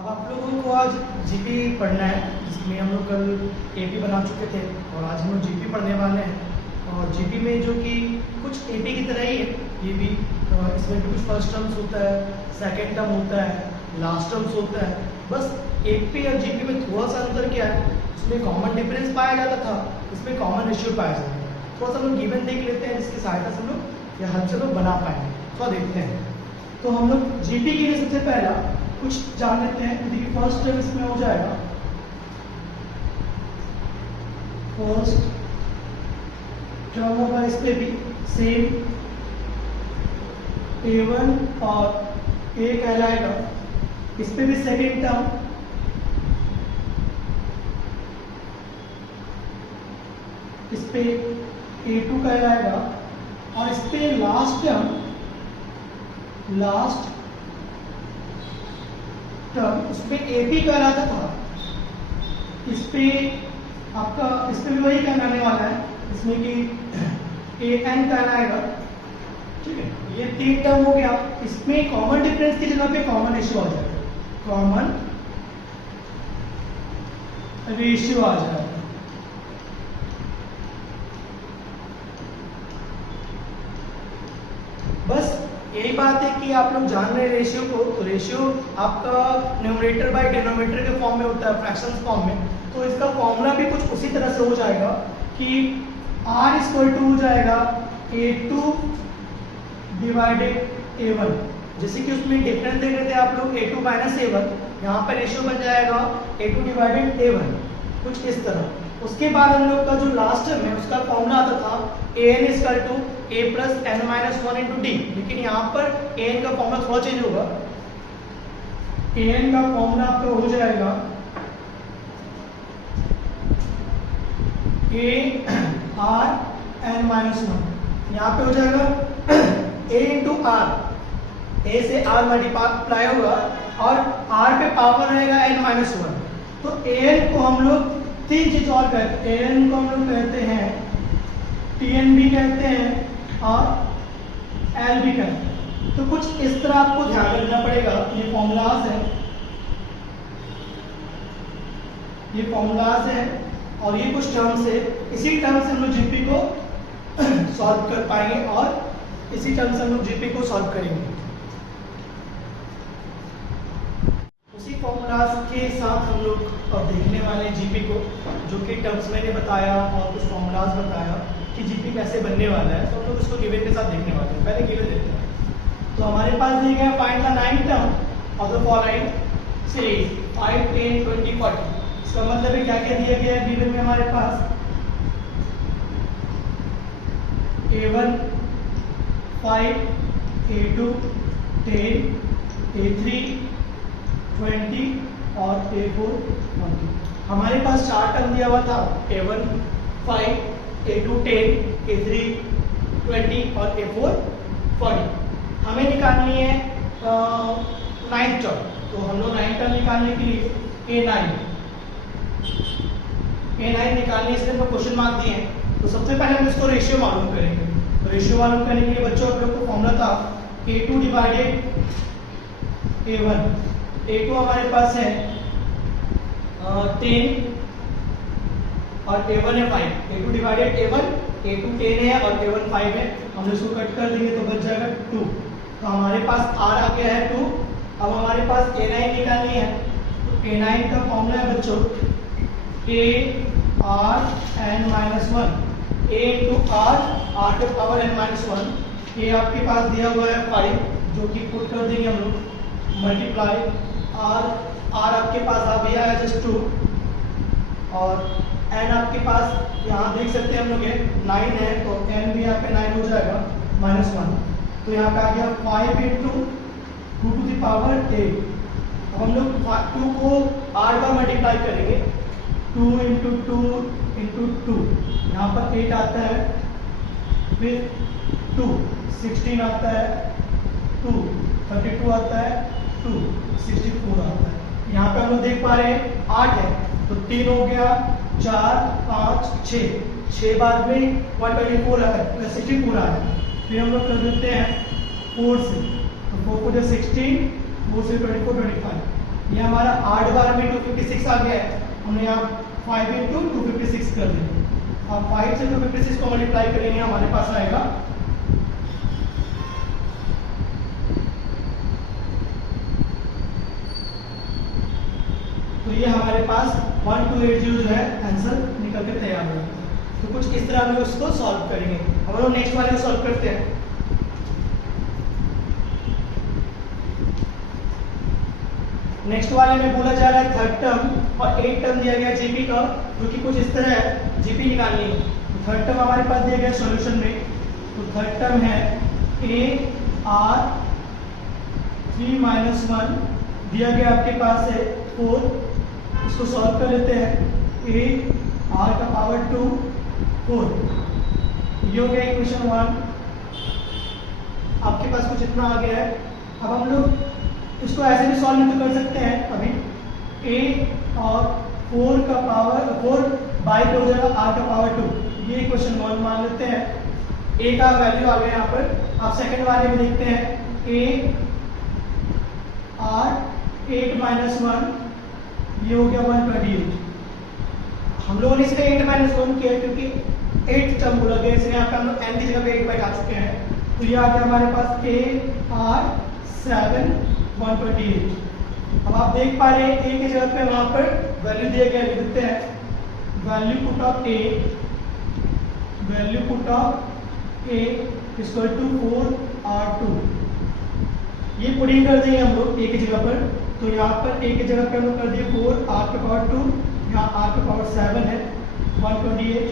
अब आप लोगों को आज जीपी पढ़ना है, जिसमें हम लोग कल एपी बना चुके थे और आज हम लोग जीपी पढ़ने वाले हैं। और जीपी में जो कि कुछ एपी की तरह ही है, ये भी इसमें भी कुछ फर्स्ट टर्म्स होता है, सेकंड टर्म होता है, लास्ट टर्म्स होता है। बस एपी और जीपी में थोड़ा सा अंतर क्या है, इसमें कॉमन डिफरेंस पाया जाता था, इसमें कॉमन रेशियो पाया जाता है। थोड़ा सा हम लोग गिवन देख लेते हैं, जिसकी सहायता से हम लोग या हल से लोग बना पाएंगे। तो देखते हैं। तो हम लोग जीपी के लिए सबसे पहला कुछ जान लेते हैं। देखिए फर्स्ट टर्म इसमें हो जाएगा, फर्स्ट टर्म होगा इस पे भी सेम A1 और A कहलाएगा। इस पे भी सेकेंड टर्म, इस पे A2 कहलाएगा और इस पे लास्ट टर्म उसमें AP कहलाता था। इस पे आपका इस पे भी वही कहलाने वाला है, इसमें कि AN कहलाएगा। ठीक है, ये तीन टर्म हो गया। इसमें कॉमन डिफरेंस की जगह पे कॉमन रेशियो आ जाएगा, कॉमन रेशियो आ जाएगा। बस यही बात है कि आप लोग जान रहे हैं रेशियो को। तो रेशियो आपका न्यूमरेटर बाय डिनोमिनेटर के फॉर्म में होता है, फ्रैक्शंस फॉर्म में। तो इसका फॉर्मूला भी कुछ उसी तरह से हो जाएगा कि R इक्वल टू हो जाएगा A2 डिवाइडेड A1। जैसे कि उसमें डिफरेंस देख रहे थे आप लोग A2 माइनस A1, यहाँ पर रेशियो बन जाएगा A2 डिवाइडेड A1, कुछ इस तरह। उसके बाद हम लोग का जो लास्ट टर्म है उसका फॉर्मूला आता था AN equal to A plus N minus 1 into D। लेकिन यहाँ पर AN का फॉर्मूला थोड़ा चेंज होगा। AN का फॉर्मूला आपका हो जाएगा A R N माइनस 1। यहाँ पे हो जाएगा A इंटू R, A से R मल्टीप्लाई होगा और R पे पावर रहेगा N माइनस 1। तो AN को हम लोग तीन चीज और कहते हैं। AN को हम लोग कहते हैं TN भी कहते हैं और L भी कहते हैं। तो कुछ इस तरह आपको ध्यान रखना पड़ेगा। ये फॉर्मूलाज है, ये फॉर्मूलाज है और ये कुछ टर्म्स है। इसी टर्म से हम लोग जीपी को सॉल्व कर पाएंगे और इसी टर्म से हम लोग जीपी को सॉल्व करेंगे। उसी फॉर्मूलाज के साथ हम लोग अब देखने वाले हैं जीपी को, जो कि टर्म्स मैंने बताया और कुछ फॉर्मूलाज बताया कि जीपी कैसे बनने वाला है। तो हम लोग इसको गिवन के साथ देखने वाले हैं। पहले गिवन देखते हैं। तो हमारे पास दिया गया find the 9 term of the following series 5, 10, 20, 40। इसका मतलब है क्या क्या दिया गया है गिवन में हमारे पास A1 5, A2 10, A3 20 और A4 20। हमारे पास चार टर्म दिया हुआ था A1 5, A2 10, A3 20 और A4 40। हमें निकालनी है 9th टर्म। तो हम लोग 9th टर्म निकालने के लिए A9 निकालने इसलिए हमको क्वेश्चन मार्क दिए हैं। तो सबसे पहले हम इसको रेशियो मालूम करेंगे। तो रेशियो मालूम करने के लिए बच्चों आप लोग को फॉर्मूला था A2 डिवाइडेड A1। A2 हमारे पास है 10 और A1 है 5। A2 डिवाइडेड A1, A2 10 है और A1 5 है। हम इसको कट कर देंगे तो बच जाएगा 2। तो हमारे पास R आ गया है 2। अब हमारे पास A9 निकालनी है। तो A9 का फॉर्मूला है बच्चों A R N minus 1, A into R, R के पावर N माइनस 1। ये आपके पास दिया हुआ है 5, जो कि पुट कर देंगे हम लोग मल्टीप्लाई R आपके पास आ गया है जस्ट 2 और N आपके पास यहाँ देख सकते हैं हम लोग 9 है, तो N भी यहाँ पे 9 हो जाएगा माइनस 1। तो यहाँ पे आ गया 5 इंटू 2 टू द पावर 8। अब हम लोग 2 को 8 बार मल्टीप्लाई करेंगे, 2 इंटू 2 इंटू 2, यहाँ पर 8 आता है, फिर 2 16 आता है, 2 32 आता है, 2 64 आता है। यहाँ पे हम लोग देख पा रहे हैं 8 है, तो 3 हो गया, 4 5 6 बाद में 124 है, 64 आ है। फिर हम लोग कर देते हैं 4 से, तो 4 को जो 16, 4 से 24 25, ये हमारा 8 बार में 256 आ गया है, हमने यहाँ 5 इंटू 256 कर दिया। अब 5 से 256 को मल्टीप्लाई करेंगे, हमारे पास आएगा तो ये हमारे पास 1280 जो है आंसर निकल के तैयार हो जाता है। तो कुछ इस तरह हम उसको सॉल्व करेंगे। हम लोग नेक्स्ट वाले को सॉल्व करते हैं। नेक्स्ट वाले में बोला जा रहा है थर्ड टर्म और 8 टर्म दिया गया जीपी का, जो कि कुछ इस तरह है, जीपी निकालनी है। तो थर्ड टर्म हमारे पास दिया गया सॉल्यूशन में। तो थर्ड टर्म है ए आर 3 - 1 दिया गया आपके पास है 4। इसको सॉल्व कर लेते हैं। ए आर का पावर 2 4, ये हो गया इक्वेशन 1। आपके पास कुछ इतना आ गया है। अब हम लोग इसको ऐसे भी सॉल्व नहीं तो कर सकते हैं। अभी ए और 4 का पावर 4 बाई हो जाएगा आर का पावर 2, ये इक्वेशन 1 मान लेते हैं। ए का वैल्यू आ गया यहाँ पर। आप सेकंड वाले में देखते हैं ए आर 8 - 1, ये हो गया 128। हम लोगों ने इसलिए 8 - 1 किया क्योंकि 8 टर्म बोला गया, इसलिए यहाँ पे हम लोग n की जगह पे 8 बैठा चुके हैं। तो ये आ गया हमारे पास ए आर 7 128। अब आप देख पा रहे हैं ए की जगह पे वहां पर वैल्यू दिया गया, लिख देते हैं value put of A, value put of A equal to 4R2। ये पुटिंग कर देंगे हम लोग ए की जगह पर। तो यहाँ पर ए की जगह पे हम लोग कर दिए 4 R का पावर 2, यहाँ R का पावर 7 है 128।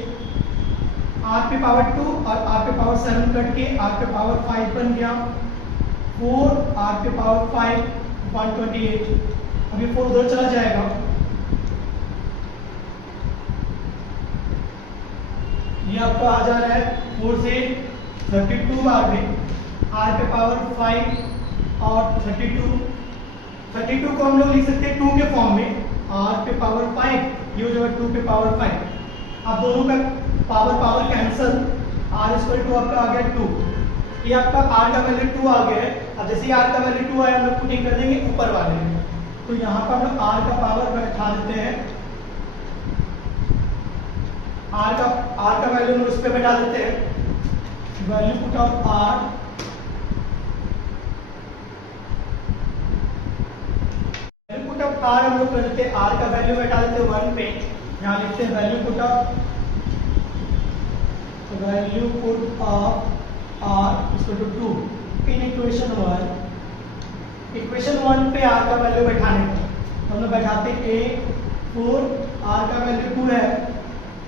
R पे पावर 2 और R पे पावर 7 कट के R पे पावर 5 बन गया 4 R पे पावर 5 128। अभी 4 उधर चला जाएगा, ये आपका आ जा रहा है 4 से 32 बार में R पे पावर 5 और 32 को हम लोग लिख सकते हैं 2 के फॉर्म में। R पे पावर 5, ये हो जाएगा 2 पे पावर 5। अब दोनों का power cancel, R equal to आपका आ गया 2। ये आपका R का वैल्यू 2 आ गया है। अब जैसे R का वैल्यू 2 आया, हम लोग पुटिंग कर देंगे ऊपर वाले में। तो यहाँ पर हम लोग R का पावर बैठा देते हैं, R का वैल्यू हम लोग उस पर बैठा देते हैं। Value put of R, R हम लोग कर देते हैं, R का वैल्यू बैठा देते हैं 1 पे। यहाँ लिखते हैं value put of R equal to 2 in equation 1। Equation 1 पे R का वैल्यू बैठाने का हम लोग बैठाते हैं A 4, R का वैल्यू 2 है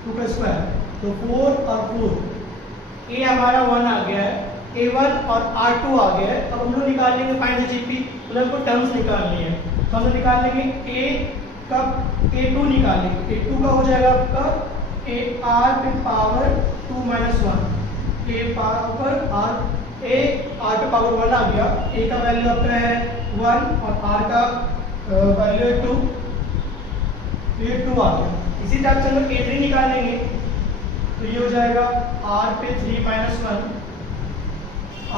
2 का स्क्वायर, तो 4 और 4, A हमारा 1 आ गया है, A1 और R2 आ गया है। अब हम लोग निकाल लेंगे फाइंड द जीपी, मतलब हमको टर्म्स निकालनी है। तो हम लोग निकाल लेंगे A का A2 निकालेंगे। A2 का हो जाएगा आपका A R पे power 2 - 1, A power R, A R पे पावर 1 आ गया। A का वैल्यू आपका है 1 और R का वैल्यू है 2, ये 2 आ गया। इसी टाइप से हम लोग A3 निकालेंगे। तो ये हो जाएगा R पे 3 - 1,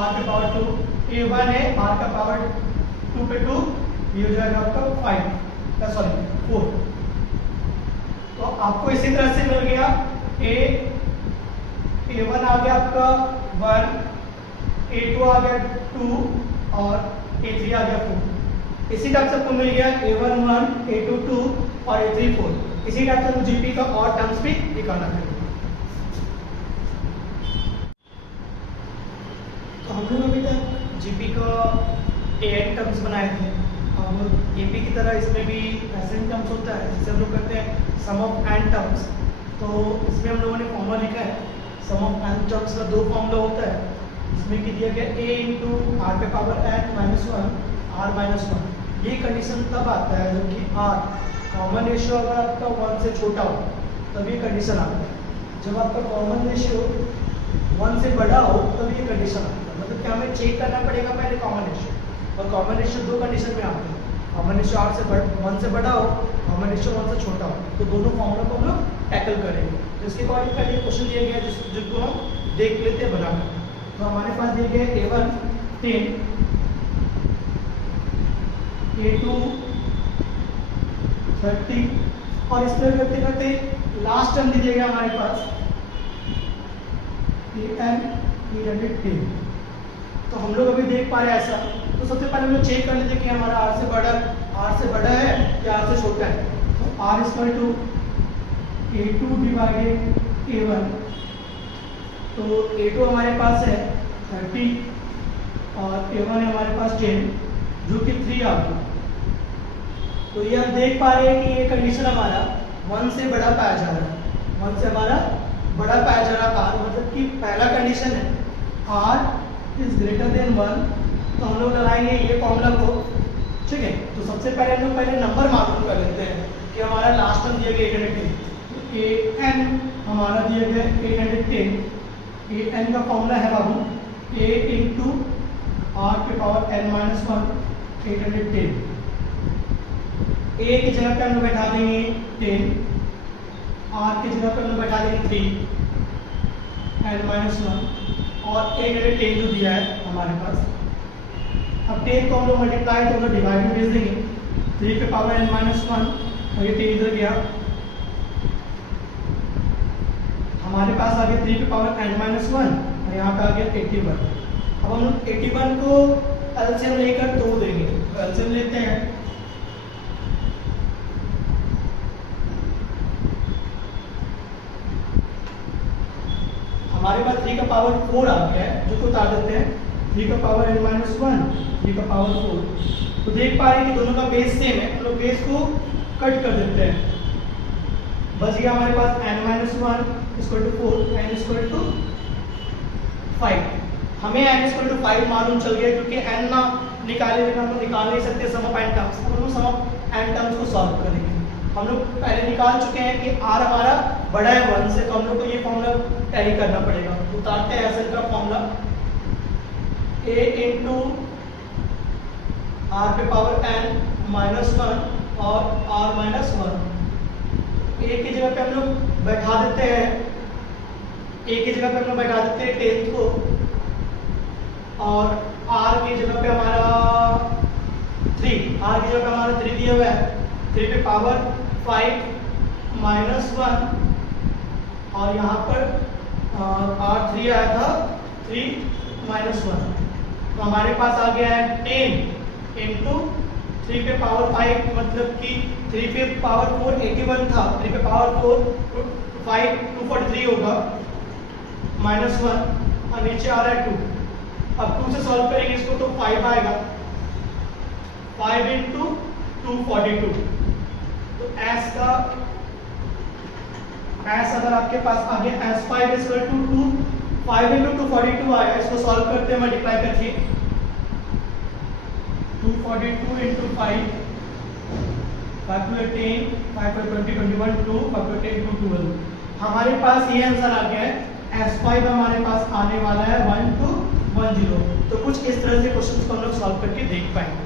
R पे पावर 2, A1 है R का पावर 2 पे 2, ये हो जाएगा आपका 4। तो आपको इसी तरह से मिल गया A1 आ गया आपका 1, A2 आ गया 2 और A3 आ गया 4। इसी टाइप से आपको मिल गया A1 1, A2 2 और A3 4। इसी टाइप से हम जीपी का और टर्म्स भी निकालना है। तो हम लोग अभी तक जीपी का AN टर्म्स बनाए थे। अब एपी की तरह इसमें भी ऐसे टर्म्स होता है जिसे हम लोग कहते हैं सम ऑफ एन टर्म्स। तो इसमें हम लोगों ने फॉर्मूला लिखा है। सम ऑफ एन टर्म्स का 2 फॉर्मूला होता है, इसमें कि दिया गया a इंटू आर पे power n minus 1 r minus 1। ये कंडीशन तब आता है जबकि r कॉमन रेशियो अगर आपका 1 से छोटा हो, तब ये कंडीशन आता है। जब आपका कॉमन रेशियो 1 से बड़ा हो तब ये कंडीशन आता है। मतलब क्या हमें चेक करना पड़ेगा पहले कॉमन रेशियो, और कॉमन रेशियो 2 कंडीशन में आते हैं। कॉमन रेशियो 1 से बड़ा हो, कॉमन रेशियो 1 से छोटा हो, तो दोनों फॉर्मूला को हम लोग टैकल करेंगे। तो इसके अकॉर्डिंग पहले क्वेश्चन दिया गया है जिसको हम देख लेते हैं बनाकर। तो हमारे पास दिए गए A1 10, A2 30 और इस तरह करते करते लास्ट टर्म दीजिएगा हमारे पास an 810। तो हम लोग अभी देख पा रहे हैं ऐसा। तो सबसे पहले हम लोग चेक कर लेते कि हमारा r से बड़ा है या r से छोटा है। तो r equal to a2 divided a1। तो a2 हमारे पास है 30 और a1 है हमारे पास 10 जो कि 3 आ गया। तो ये हम देख पा रहे हैं कि ये कंडीशन हमारा 1 से बड़ा पाया जा रहा है। 1 से हमारा बड़ा पाया जा रहा है r, मतलब कि पहला कंडीशन है r इज ग्रेटर देन 1। तो हम लोग लगाएंगे ये फॉर्मूला को, ठीक है। तो सबसे पहले हम लोग पहले नंबर मालूम कर लेते हैं कि हमारा लास्ट टर्म दिया गया 810। तो an हमारा दिया गया 810। an का फॉर्मूला है बाबू a इंटू r के पावर n-1 810। a की जगह पे हम लोग बैठा देंगे 10, r की जगह पे हम लोग बैठा देंगे 3 n-1 और 810 जो दिया है हमारे पास। अब 10 को हम लोग मल्टीप्लाई तो हम लोग डिवाइड में भेज देंगे 3 पे पावर n-1 और ये 10 इधर गया, हमारे पास आ गया 3 पे पावर n-1 और यहाँ पे आ गया 81। अब हम लोग 81 को एलसीएम लेकर तोड़ देंगे। तो एलसीएम लेते हैं, हमारे पास 3 का पावर 4 आ गया है जो को उतार देते हैं। 3 का पावर n-1 3 का पावर 4। तो देख पा रहे हैं कि दोनों का बेस सेम है, हम लोग बेस को कट कर देते हैं। बच गया हमारे पास n-1 equal to 4 n equal to 5। हमें n इक्वल टू 5 मालूम चल गया क्योंकि n ना निकाले बिना हम निकाल नहीं सकते सम ऑफ n टर्म्स। अब हम सम ऑफ n टर्म्स को सॉल्व करेंगे। हम लोग पहले निकाल चुके हैं कि r हमारा बड़ा है 1 से, तो हम लोग को ये फॉर्मूला टैली करना पड़ेगा। उतारते हैं एसएन का फॉर्मूला a इंटू r पे पावर n-1 और r-1। a की जगह पे हम लोग बैठा देते हैं, a की जगह पे हम लोग बैठा देते हैं 10 को और r की जगह पे हमारा 3 दिया हुआ है। 3 पे पावर 5-1 और यहाँ पर r3 आया था 3-1। तो हमारे पास आ गया है 10 इंटू 3 पे पावर 5, मतलब कि 3 पे पावर 4 81 था, 3 पे पावर 4 5 243 होगा -1 और नीचे आ रहा है 2। अब 2 से सॉल्व करेंगे इसको तो 5 आएगा, 5 इंटू 242। तो एस अगर आपके पास आ गया S5 इक्वल टू 2 5 इंटू 242 आया। इसको सॉल्व करते हैं मल्टीप्लाई करके 242 इंटू 5 5 2 10 5 4 20 21 2 5 4 10 2 12। हमारे पास ये आंसर आ गया है। S5 हमारे पास आने वाला है 1210। तो कुछ इस तरह से क्वेश्चन को हम लोग सॉल्व करके देख पाएंगे।